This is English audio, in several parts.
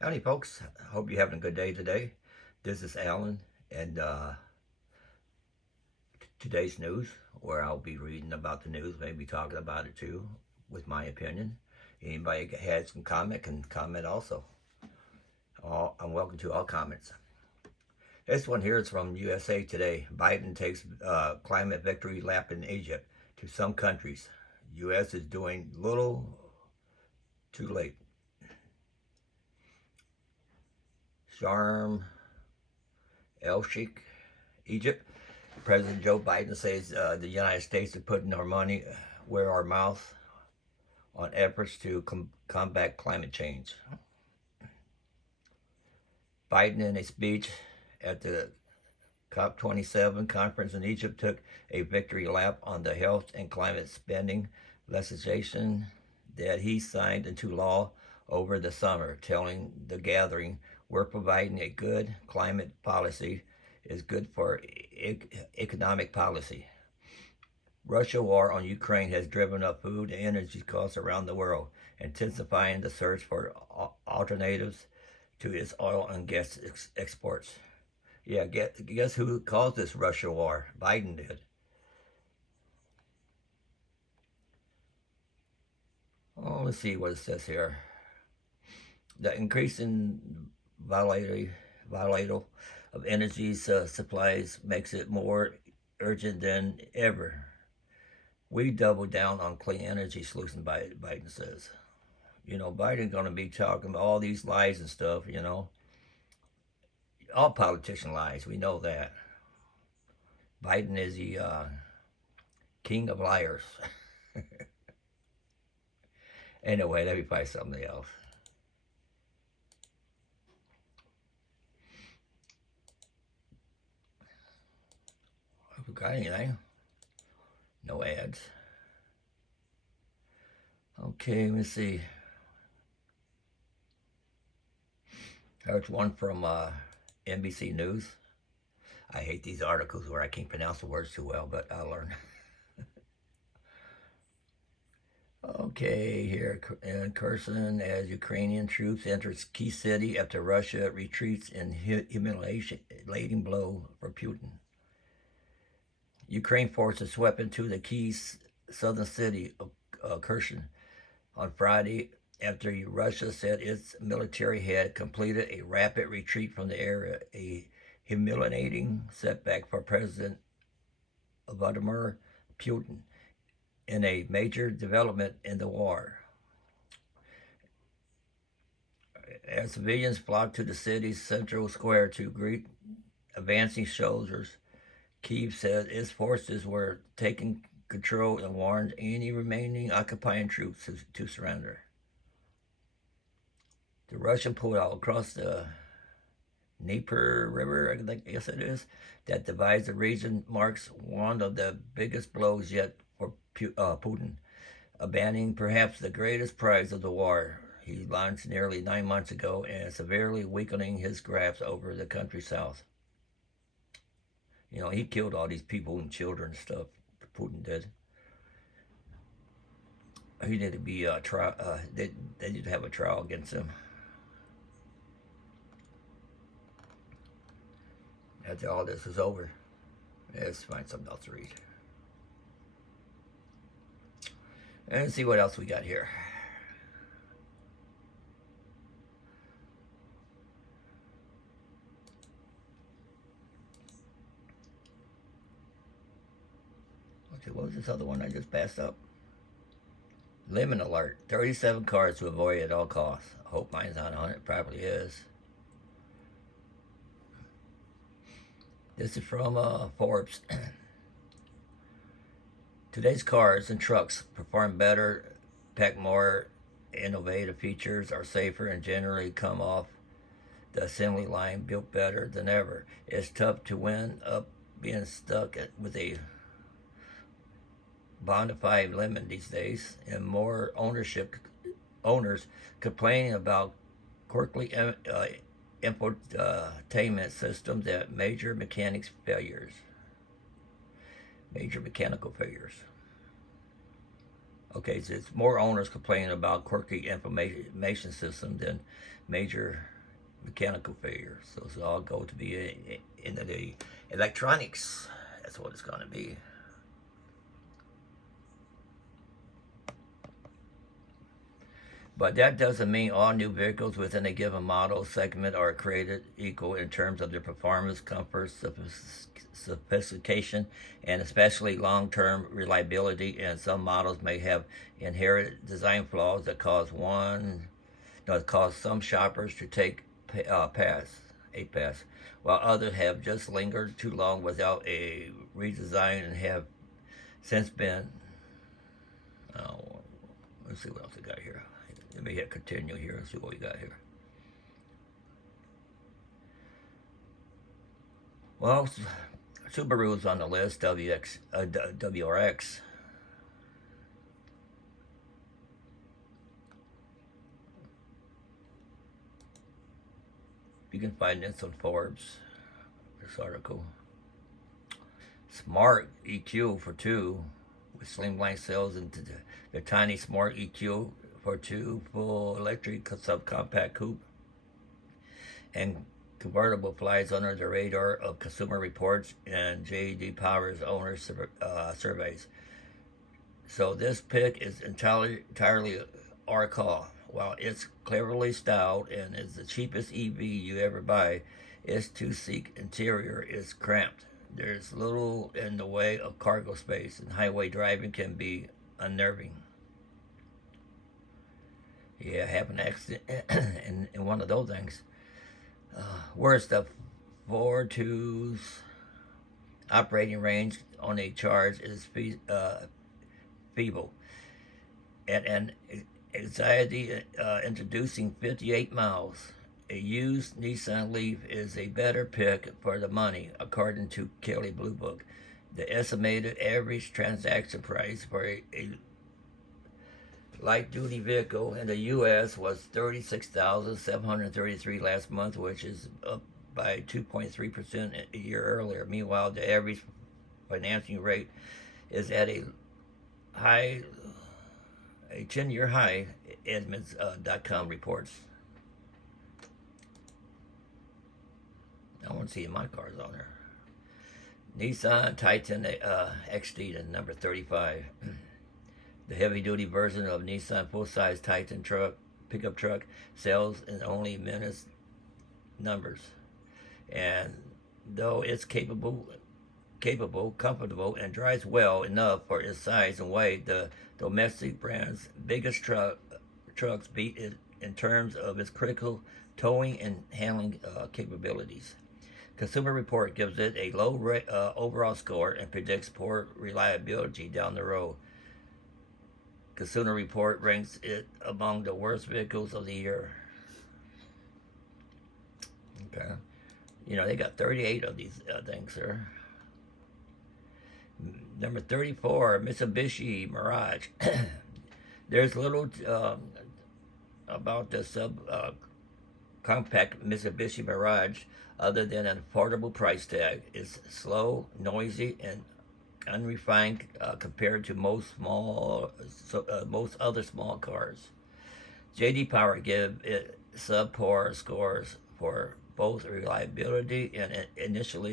Howdy, folks. Hope you're having a good day today. This is Alan, and today's news, where I'll be reading about the news, maybe talking about it too, with my opinion. Anybody has some comment can comment also. I'm welcome to all comments. This one here is from USA Today. Biden takes climate victory lap in Egypt to some countries. U.S. is doing little too late. Sharm El Sheikh, Egypt. President Joe Biden says the United States is putting our money where our mouth on efforts to combat climate change. Biden, in a speech at the COP27 conference in Egypt, took a victory lap on the health and climate spending legislation that he signed into law over the summer, telling the gathering, "We're providing a good climate policy is good for economic policy." Russia war on Ukraine has driven up food and energy costs around the world, intensifying the search for alternatives to its oil and gas exports. Yeah, guess who caused this Russia war? Biden did. Oh, let's see what it says here. The increase in volatility of energy supplies makes it more urgent than ever. We double down on clean energy solutions, Biden says. Biden's going to be talking about all these lies and stuff. All politician lies, we know that. Biden is the king of liars. Anyway, let me find something else. I forgot anything. No ads. Okay, let me see. Here's one from NBC News. I hate these articles where I can't pronounce the words too well, but I'll learn. Okay, here in Kherson, as Ukrainian troops enters key city after Russia retreats in humiliating blow for Putin. Ukraine forces swept into the key southern city of Kherson on Friday after Russia said its military had completed a rapid retreat from the area, a humiliating setback for President Vladimir Putin in a major development in the war. As civilians flocked to the city's central square to greet advancing soldiers, Kyiv said its forces were taking control and warned any remaining occupying troops to surrender. The Russian pulled out across the Dnieper River, I guess it is, that divides the region, marks one of the biggest blows yet for Putin, abandoning perhaps the greatest prize of the war he launched nearly 9 months ago and severely weakening his grasp over the country south. He killed all these people and children and stuff. Putin did. He need to be trial. They need to have a trial against him. After all this is over, let's find something else to read. And see what else we got here. Okay, what was this other one I just passed up? Lemon alert. 37 cars to avoid at all costs. I hope mine's not on it. Probably is. This is from Forbes. Today's cars and trucks perform better, pack more innovative features, are safer, and generally come off the assembly line built better than ever. It's tough to win up being stuck with a bonafide lemon these days, and more owners complaining about quirky infotainment systems that major mechanical failures. Okay, so it's more owners complaining about quirky information system than major mechanical failures. So it's all going to be into the electronics. That's what it's going to be. But that doesn't mean all new vehicles within a given model segment are created equal in terms of their performance, comfort, sophistication, and especially long-term reliability. And some models may have inherent design flaws that cause some shoppers to take a pass, while others have just lingered too long without a redesign and have since been. Let's see what else we got here. Let me hit continue here and see what we got here. Well, Subaru's on the list, WRX. You can find this on Forbes, this article. Smart EQ for two, with slimline cells into the tiny Smart EQ for two full electric subcompact coupe and convertible flies under the radar of Consumer Reports and J.D. Power's owner surveys. So this pick is entirely our call. While it's cleverly styled and is the cheapest EV you ever buy, its two-seat interior is cramped. There's little in the way of cargo space, and highway driving can be unnerving. Yeah, I have an accident in one of those things. Where's the 4.2's operating range on a charge is feeble. At an anxiety introducing 58 miles. A used Nissan Leaf is a better pick for the money, according to Kelley Blue Book. The estimated average transaction price for a light-duty vehicle in the U.S. was $36,733 last month, which is up by 2.3% a year earlier. Meanwhile, the average financing rate is at a 10-year high, Edmunds.com reports. I want to see my cars on there. Nissan Titan XD to number 35. The heavy-duty version of Nissan full-size Titan pickup truck sells in only minutes numbers. And though it's capable, comfortable, and drives well enough for its size and weight, the domestic brand's biggest trucks beat it in terms of its critical towing and handling capabilities. Consumer Report gives it a low overall score and predicts poor reliability down the road. Consumer Report ranks it among the worst vehicles of the year. Okay. You know, they got 38 of these things, sir. Number 34, Mitsubishi Mirage. There's little about the compact Mitsubishi Mirage other than an affordable price tag. It's slow, noisy, and unrefined compared to most other small cars. J.D. Power give it subpar scores for both reliability and initial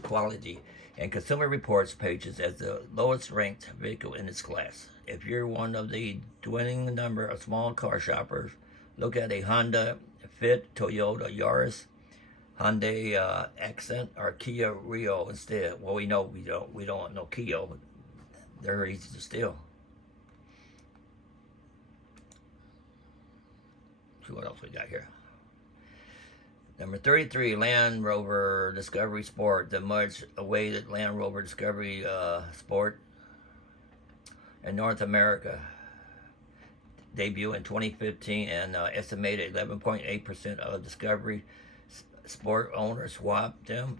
quality, and Consumer Reports pages as the lowest ranked vehicle in its class. If you're one of the dwindling number of small car shoppers, look at a Honda Fit, Toyota Yaris, Hyundai Accent, or Kia Rio instead. Well, we know we don't want no Kia. They're easy to steal. See what else we got here. Number 33, Land Rover Discovery Sport, the much awaited Land Rover Discovery Sport in North America. Debut in 2015 and estimated 11.8% of Discovery Sport owners swapped them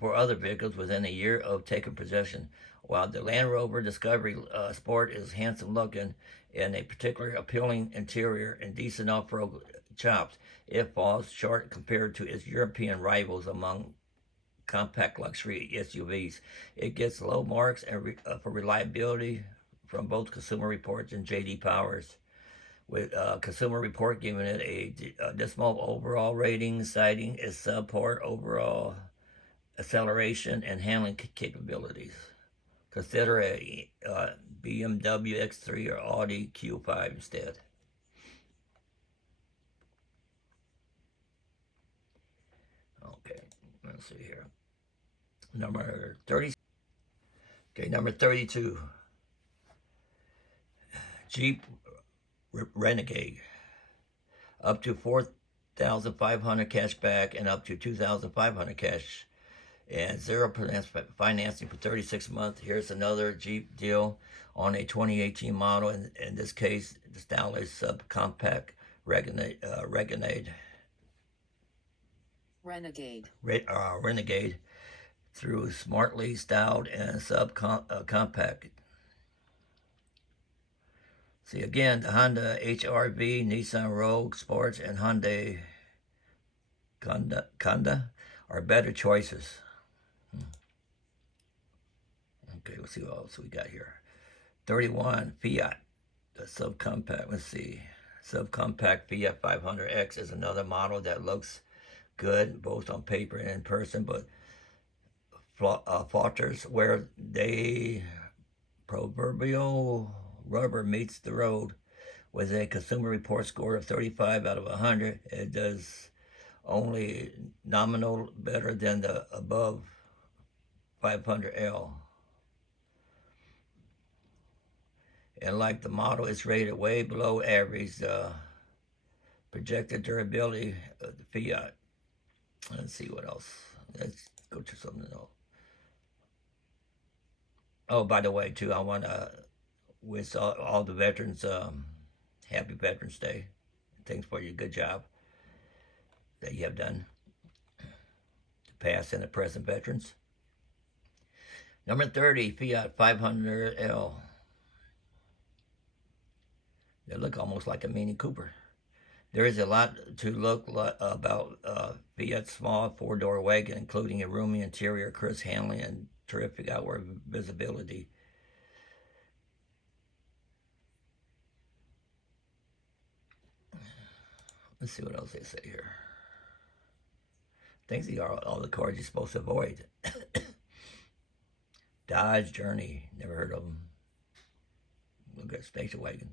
for other vehicles within a year of taking possession. While the Land Rover Discovery Sport is handsome looking and a particularly appealing interior and decent off-road chops, it falls short compared to its European rivals among compact luxury SUVs. It gets low marks for reliability, from both Consumer Reports and J.D. Powers, with Consumer Report giving it a dismal overall rating, citing its subpar overall acceleration and handling capabilities. Consider a BMW X3 or Audi Q5 instead. Okay, let's see here. Number 30. Okay, number 32. Jeep Renegade. Up to $4,500 cash back and up to $2,500 cash and 0% financing for 36 months. Here's another Jeep deal on a 2018 model. In this case, the style is subcompact Renegade. Renegade through smartly styled and subcompact. See again, the Honda HR-V, Nissan Rogue Sports, and Hyundai Kona are better choices. Okay, let's see what else we got here. 31, Fiat, the subcompact. Let's see. Subcompact Fiat 500X is another model that looks good both on paper and in person, but falters where the proverbial rubber meets the road. With a Consumer Report score of 35 out of 100, it does only nominal better than the above 500L. And like the model, it's rated way below average projected durability of the Fiat. Let's see what else. Let's go to something else. Oh, by the way, too, I want to wish all the veterans happy Veterans Day. Thanks for your good job that you have done, the past and the present veterans. Number 30, Fiat 500L. They look almost like a Mini Cooper. There is a lot to look about Fiat's small four-door wagon, including a roomy interior, crisp handling, and terrific outward visibility. Let's see what else they say here. Things are all the cars you're supposed to avoid. Dodge Journey, never heard of them. Look at station wagon.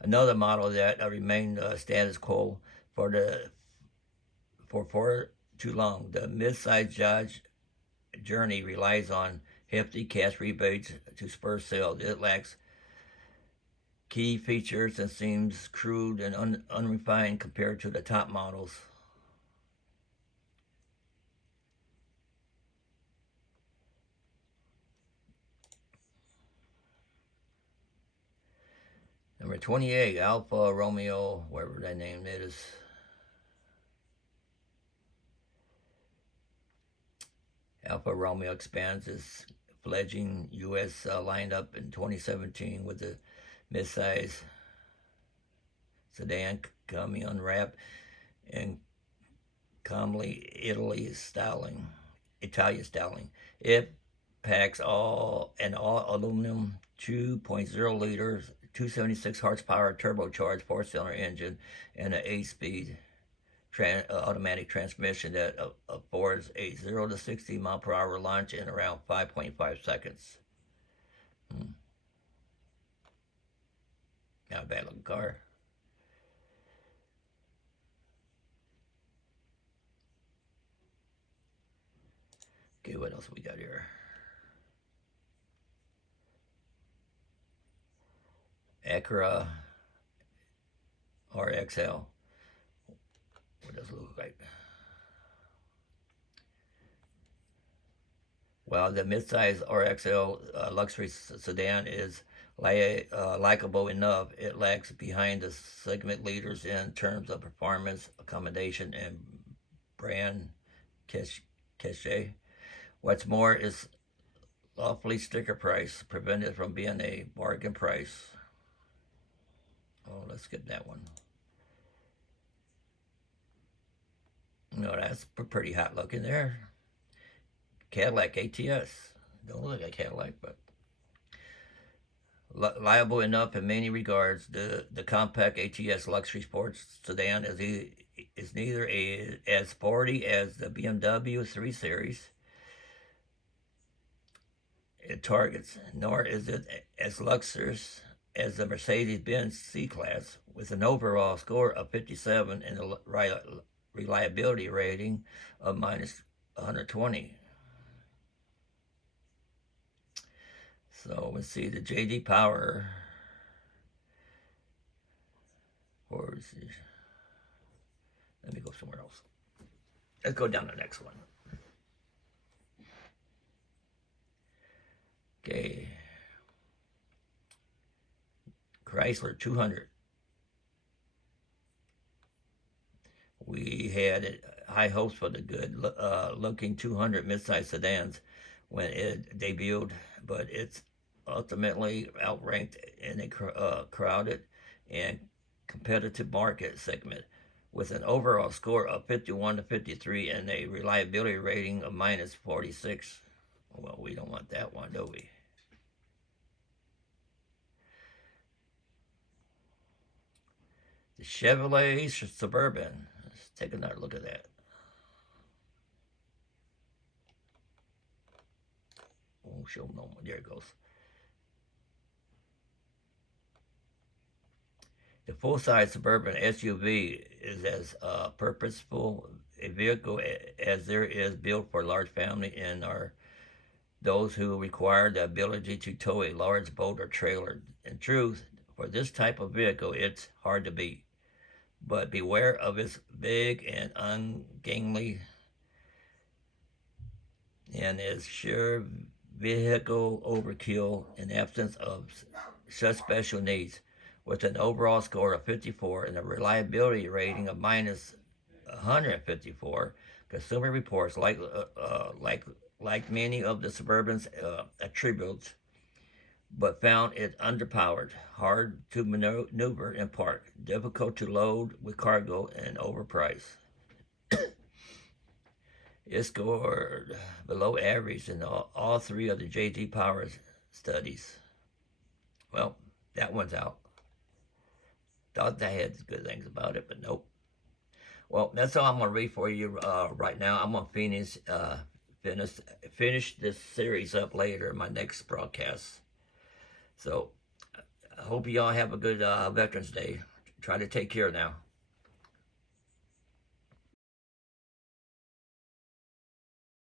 Another model that remained status quo for too long. The mid-size Dodge Journey relies on hefty cash rebates to spur sales. It lacks key features and seems crude and unrefined compared to the top models. Number 28, Alfa Romeo, whatever that name is. Alfa Romeo expands its fledgling U.S. lineup in 2017 with the midsize sedan coming unwrapped in calmly Italian styling. It packs all aluminum 2.0 liters, 276 horsepower turbocharged four-cylinder engine and an 8-speed automatic transmission that affords a 0 to 60 mile per hour launch in around 5.5 seconds. Not a bad looking car. Okay, what else we got here? Acura RXL. What does it look like? Well, the midsize RXL luxury sedan is likable enough. It lags behind the segment leaders in terms of performance, accommodation, and brand cachet. What's more, it's lawfully sticker price, prevented from being a bargain price. Oh, let's skip that one. No, that's pretty hot looking there. Cadillac ATS. Don't look like a Cadillac, but Liable enough in many regards, the compact ATS luxury sports sedan is neither as sporty as the BMW 3 Series it targets, nor is it as luxurious as the Mercedes-Benz C-Class, with an overall score of 57 and a reliability rating of minus 120. So let's see, the J.D. Power, or let me go somewhere else. Let's go down to the next one. Okay. Chrysler 200. We had high hopes for the good looking 200 midsize sedans when it debuted, but it's ultimately outranked in a crowded and competitive market segment with an overall score of 51 to 53 and a reliability rating of minus 46. Well, we don't want that one, do we? The Chevrolet Suburban. Let's take another look at that. Won't show no more. There it goes. The full-size Suburban SUV is as purposeful a vehicle as there is built for a large family and are those who require the ability to tow a large boat or trailer. In truth, for this type of vehicle, it's hard to beat. But beware of its big and ungainly and its sheer vehicle overkill in absence of such special needs. With an overall score of 54 and a reliability rating of minus 154, Consumer Reports, like many of the Suburban's attributes, but found it underpowered, hard to maneuver and park, difficult to load with cargo, and overpriced. It scored below average in all three of the J.D. Power studies. Well, that one's out. Thought they had good things about it, but nope. Well, that's all I'm going to read for you right now. I'm going to finish this series up later in my next broadcast. So, I hope you all have a good Veterans Day. Try to take care now.